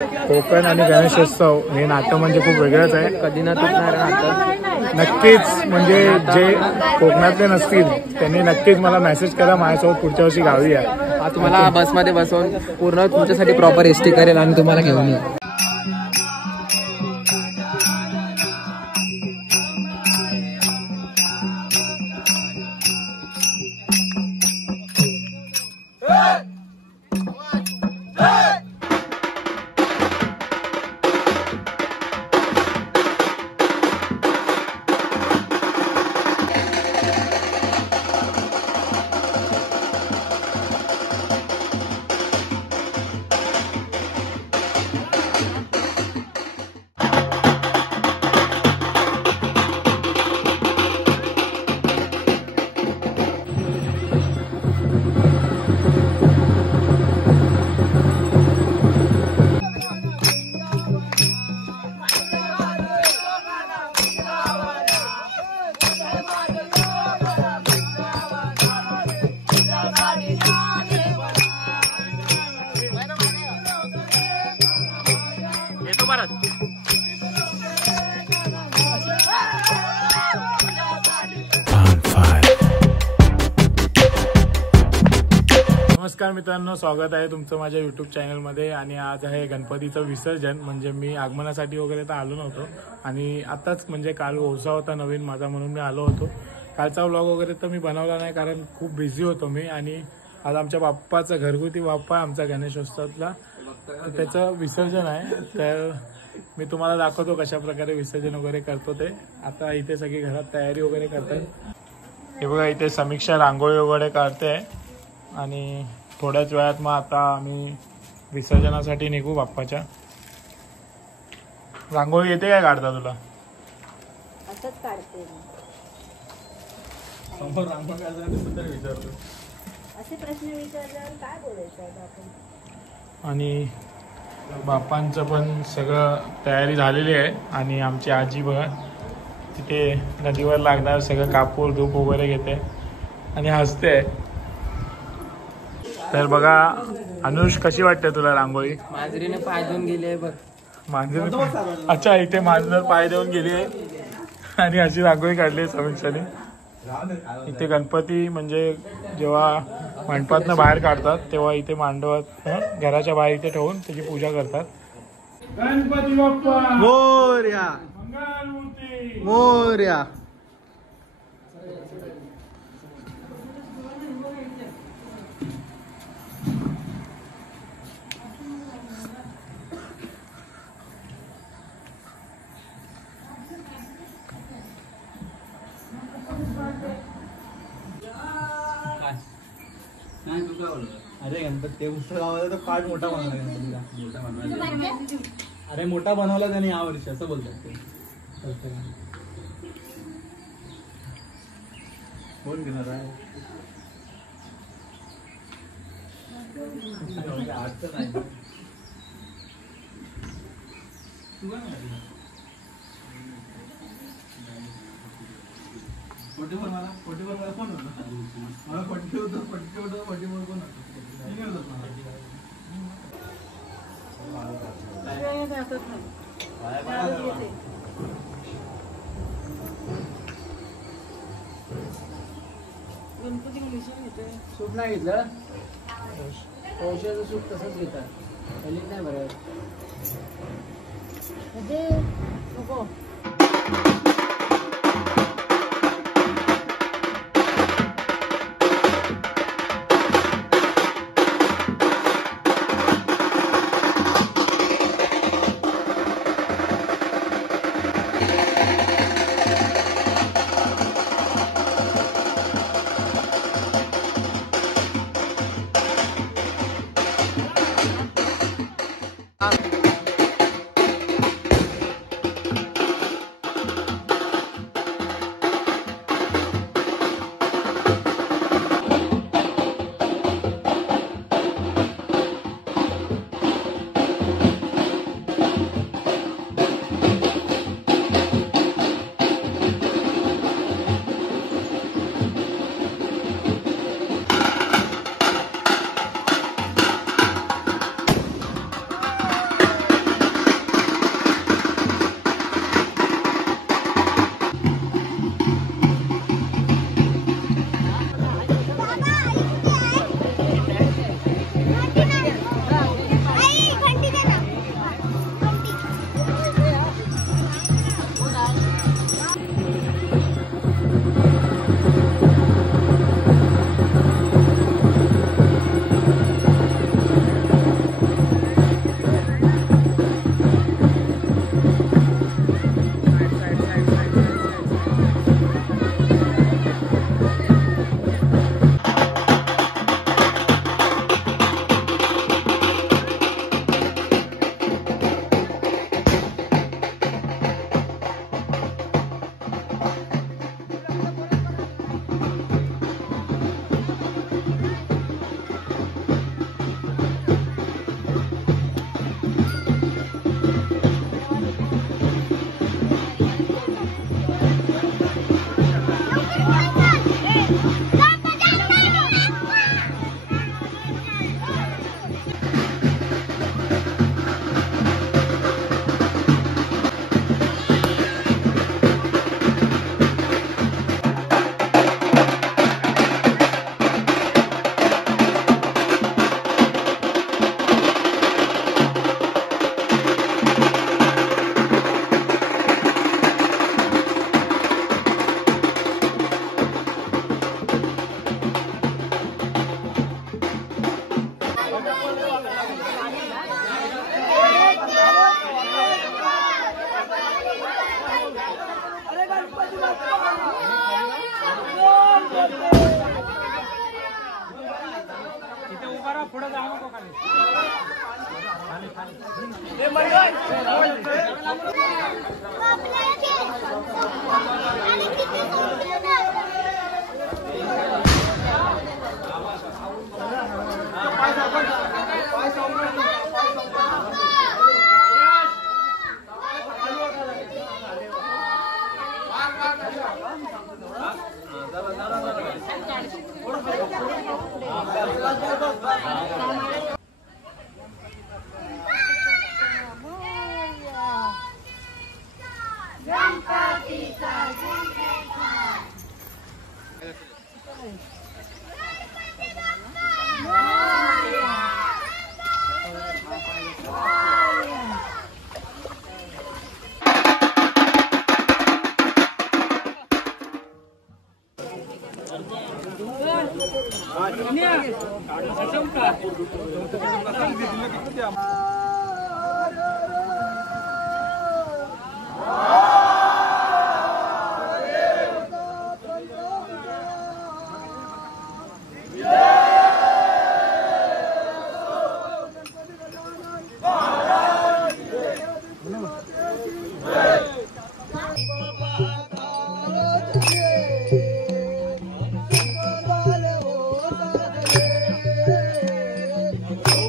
कोकण आणि गणेशोत्सव हे नातं म्हणजे खूप वेगळंच आहे. कधी न तुटणारं नातं. नक्कीच म्हणजे जे कोकणातले नसतील त्यांनी नक्कीच मला मेसेज करा, माझ्यासोबत पुढच्या वर्षी गावी या. तुम्हाला बसमध्ये बसवून पूर्ण तुमच्यासाठी प्रॉपर एसटी करेल आणि तुम्हाला घेऊन येईल. नमस्कार मित्रांनो, स्वागत आहे तुमचं माझ्या यूट्यूब चॅनलमध्ये. आणि आज आहे गणपतीचं विसर्जन. म्हणजे मी आगमनासाठी वगैरे तर आलो नव्हतो आणि आताच म्हणजे काल ओसा होता नवीन माझा, म्हणून मी आलो होतो. कालचा व्लॉग वगैरे तर मी बनवला नाही कारण खूप बिझी होतो मी. आणि आज आमच्या बाप्पाचा घरगुती बाप्पा आमचा गणेशोत्सवातला त्याचं विसर्जन आहे, तर मी तुम्हाला दाखवतो कशा प्रकारे विसर्जन वगैरे करतो ते. आता इथे सगळी घरात तयारी वगैरे करतात. हे बघा, इथे समीक्षा रांगोळी वगैरे काढते आणि थोड्याच वेळात मग आता आम्ही विसर्जनासाठी निघू बाप्पाच्या. रांगोळी येते काय काढता तुला? असंच काढते विचारतो असे प्रश्न विचारल्यावर काय बोलायचं आपण. आणि बाप्पांचं पण सगळं तयारी झालेली आहे. आणि आमची आजी बघा तिथे नदीवर लागणार सगळं कापूर धूप वगैरे घेते आणि हसते. तर बघा अनुष, कशी वाटते तुला रांगोळी? मांजरीने पाय धुवून गेले बघ. मांजर, अच्छा, इथे मांजर पाय देऊन गेली आहे आणि अशी रांगोळी काढली आहे समीक्षाने. इथे गणपती म्हणजे जेव्हा मंडपातनं बाहेर काढतात तेव्हा इथे मांडवात घराच्या बाहेर इथे ठेवून त्याची पूजा करतात. गणपती बाप्पा मोरया, मंगलमूर्ती मोरया. अरे गणपती ते उत्सव गावाला तर फार मोठा बनवला गणपतीला. मोठा बनवला, अरे मोठा बनवला त्याने या वर्षी असं बोलतात ते. कोण घेणार आहे आज तर नाही. फोर्टीफोर मला कोण होतं? मला 40 होतं, 44 कोण होतं? गणपती मिशन घेते. सूप नाही घेतलं, औषधाचं सूप तसंच घेतात, पहिलीच नाही बरं. नको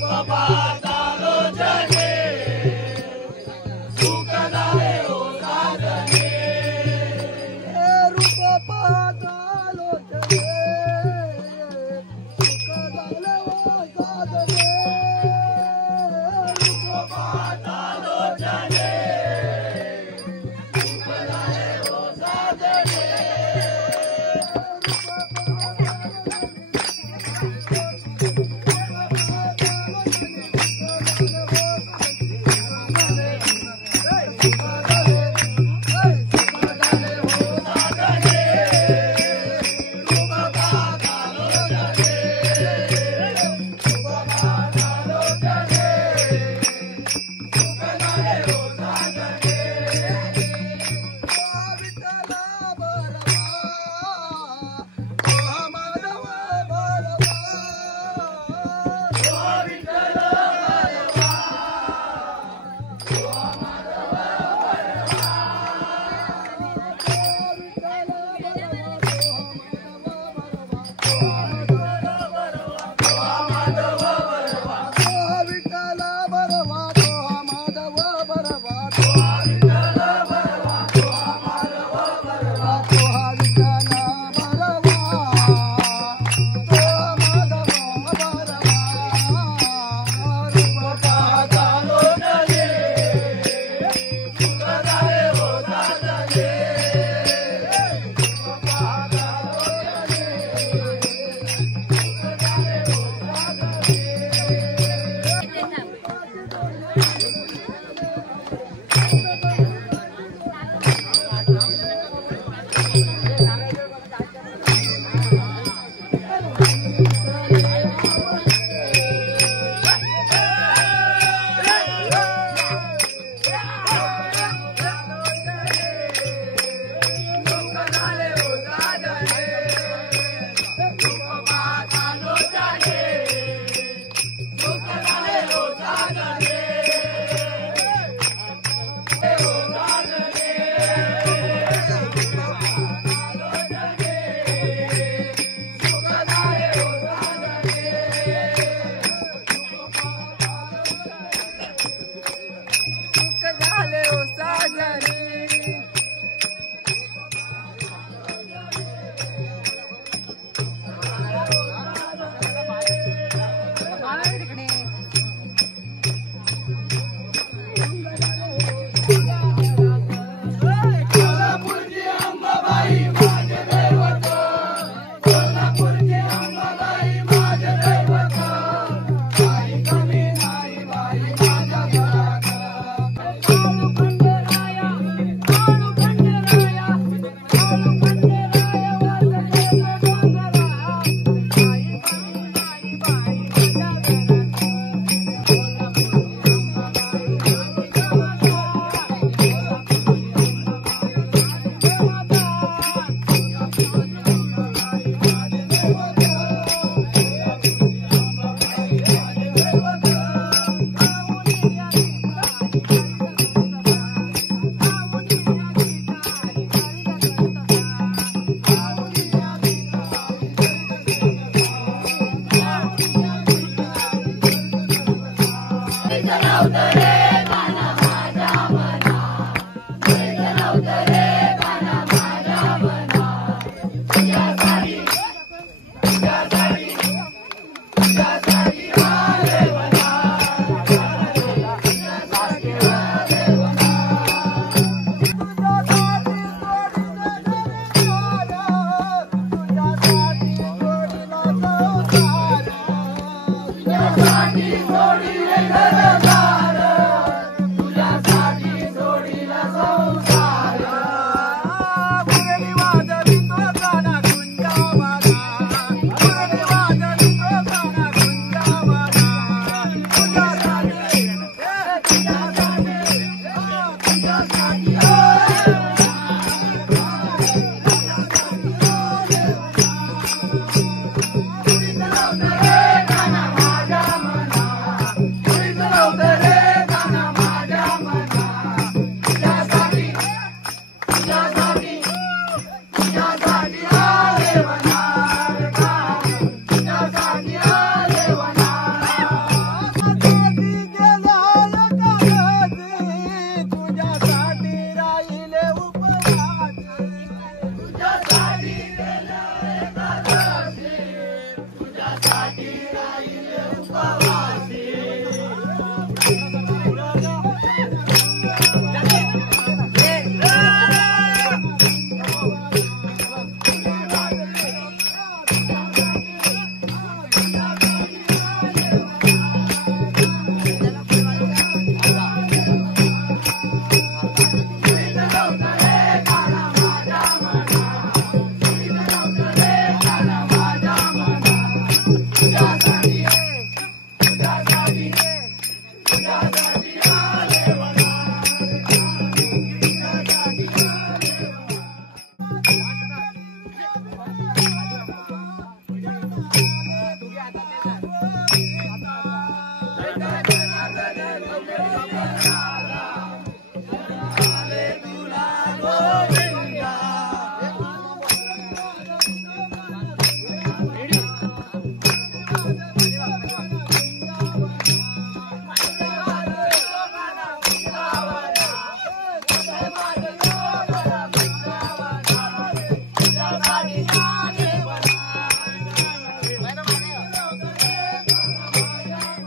Baba,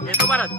येतो परत.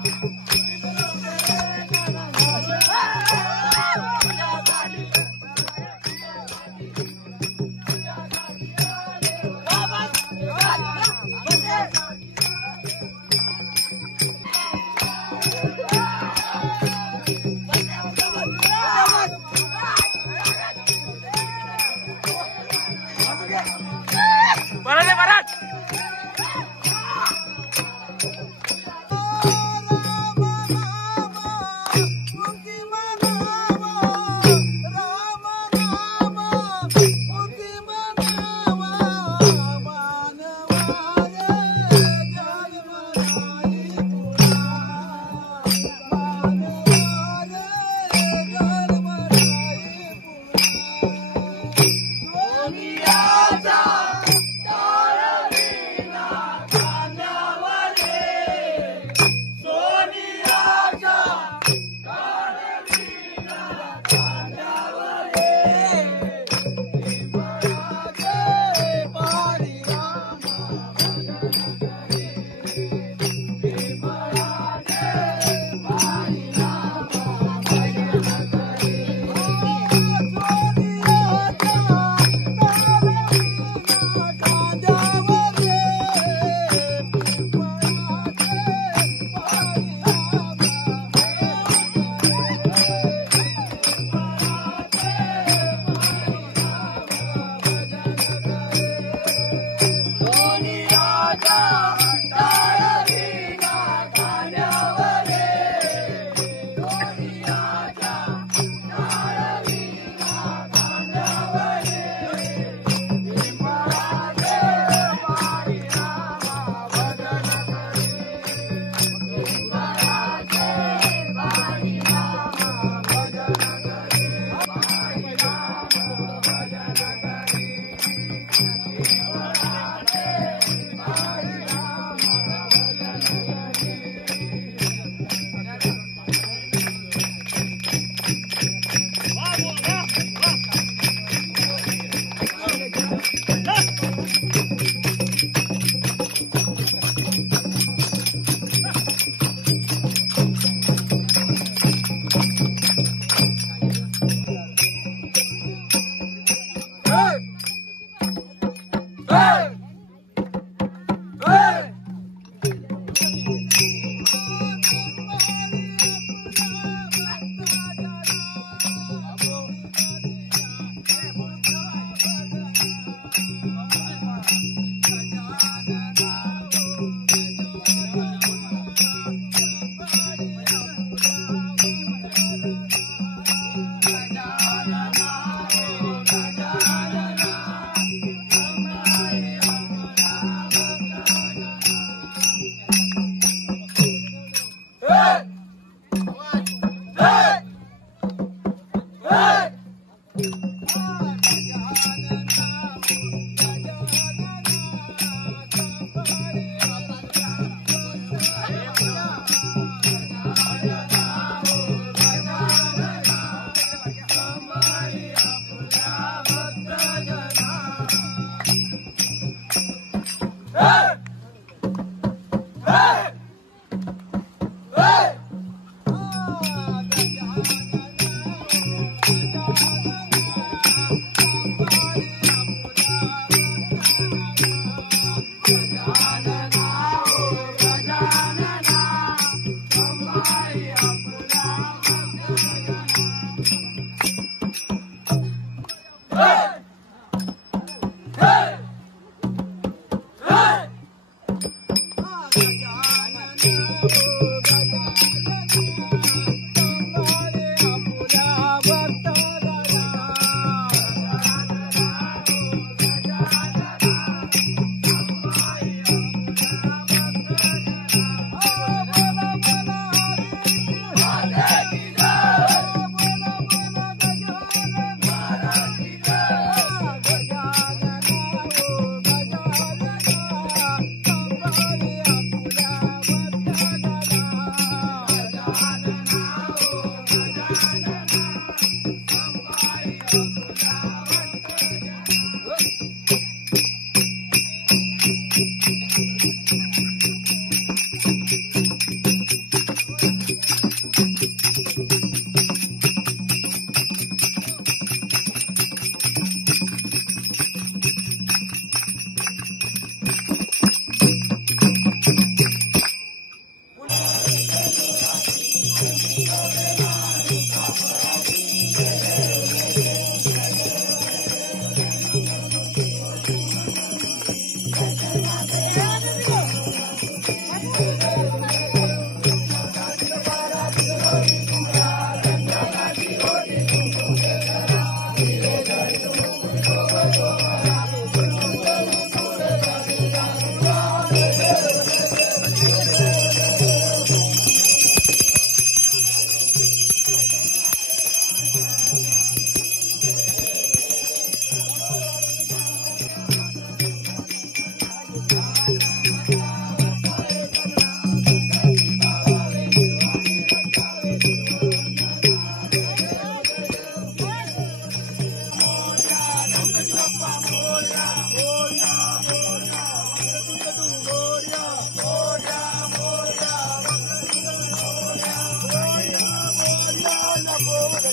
तर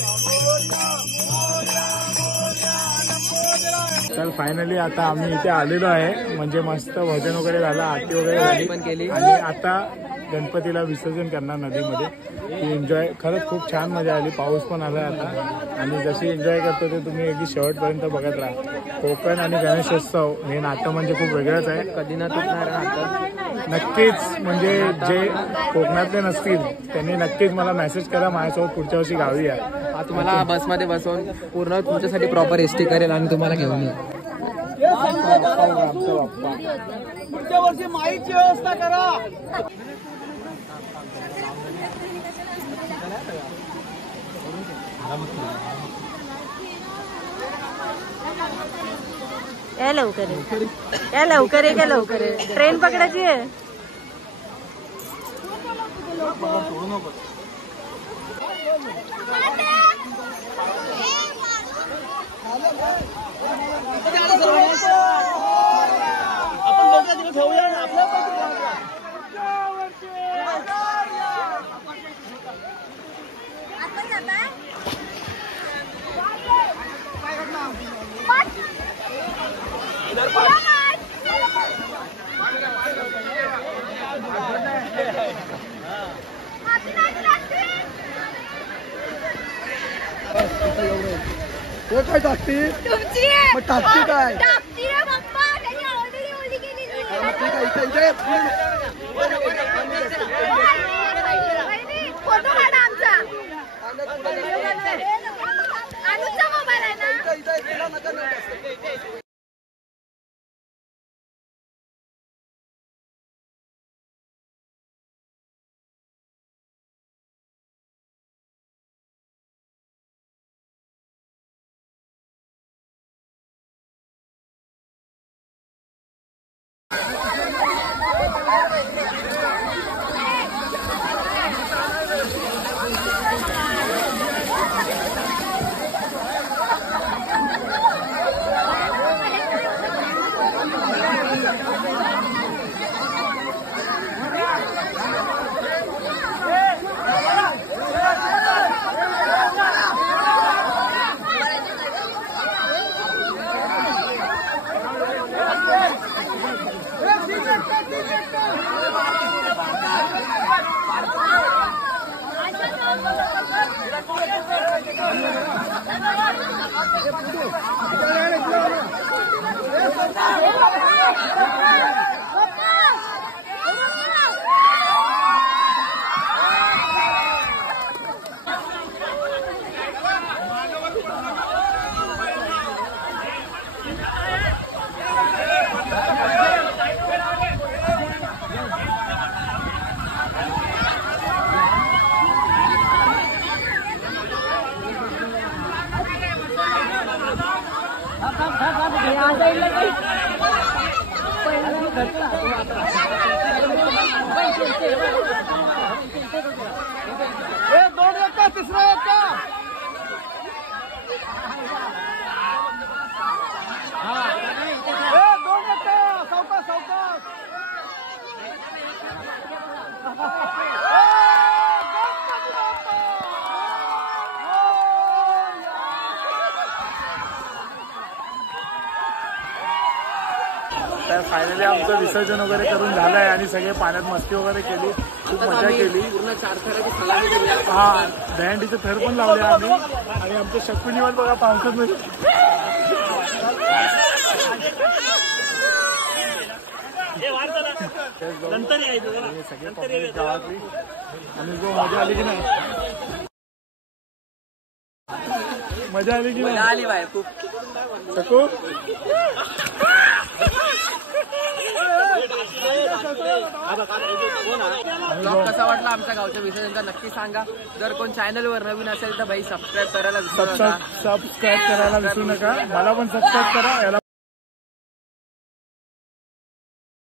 फायनली आता आम्ही इथे आलेलो आहे, म्हणजे मस्त भजन वगैरे झालं, आरती वगैरे झाली आणि आता गणपतीला विसर्जन करणार नदीमध्ये. ती एन्जॉय खरंच खूप छान मजा आली. पाऊस पण आला आता आणि जशी एन्जॉय करतो ते तुम्ही अगदी शेवटपर्यंत बघत राहा. कोकण आणि गणेशोत्सव हे नातं म्हणजे खूप वेगळंच आहे. कधी ना तुटणार नातं. नक्कीच म्हणजे जे कोकणातले नसतील त्यांनी नक्कीच मला मेसेज करा, माझ्यासोबत पुढच्या वर्षी गावी या. तुम्हाला बसमध्ये बसवून पूर्ण तुमच्यासाठी प्रॉपर एसटी करेल आणि तुम्हाला घेऊन येईल. पुढच्या वर्षी माईची व्यवस्था करा. या लवकर या लवकर या लवकर ट्रेन पकडायची आहे. हे काय टाकते? मग टाकते काय? फोटो काढा आमचा. अनुचा मोबाईल आहे ना. तर फायनली आमचं विसर्जन वगैरे करून झालंय आणि सगळे पाण्यात मस्ती वगैरे केली, खूप मजा केली. पूर्ण 4 थराची सलामी केली. हा, दहीहंडीचे थर पण लावले आम्ही आणि आमचे शक्तिनिवास बघा पावसात मध्ये सगळे पब्लिक गावातली आणि जो मजा आली की नाही, मजा आली की नाही आली बाय खूप. सकू ब्लॉग कसा वाटला आमच्या गावच्या विसर्जनचा नक्की सांगा. जर कोण चॅनलवर नवीन असेल तर भाई सबस्क्राईब करायला विसरू नका. सबस्क्राईब करायला विसरू नका. मला पण सबस्क्राईब करा, याला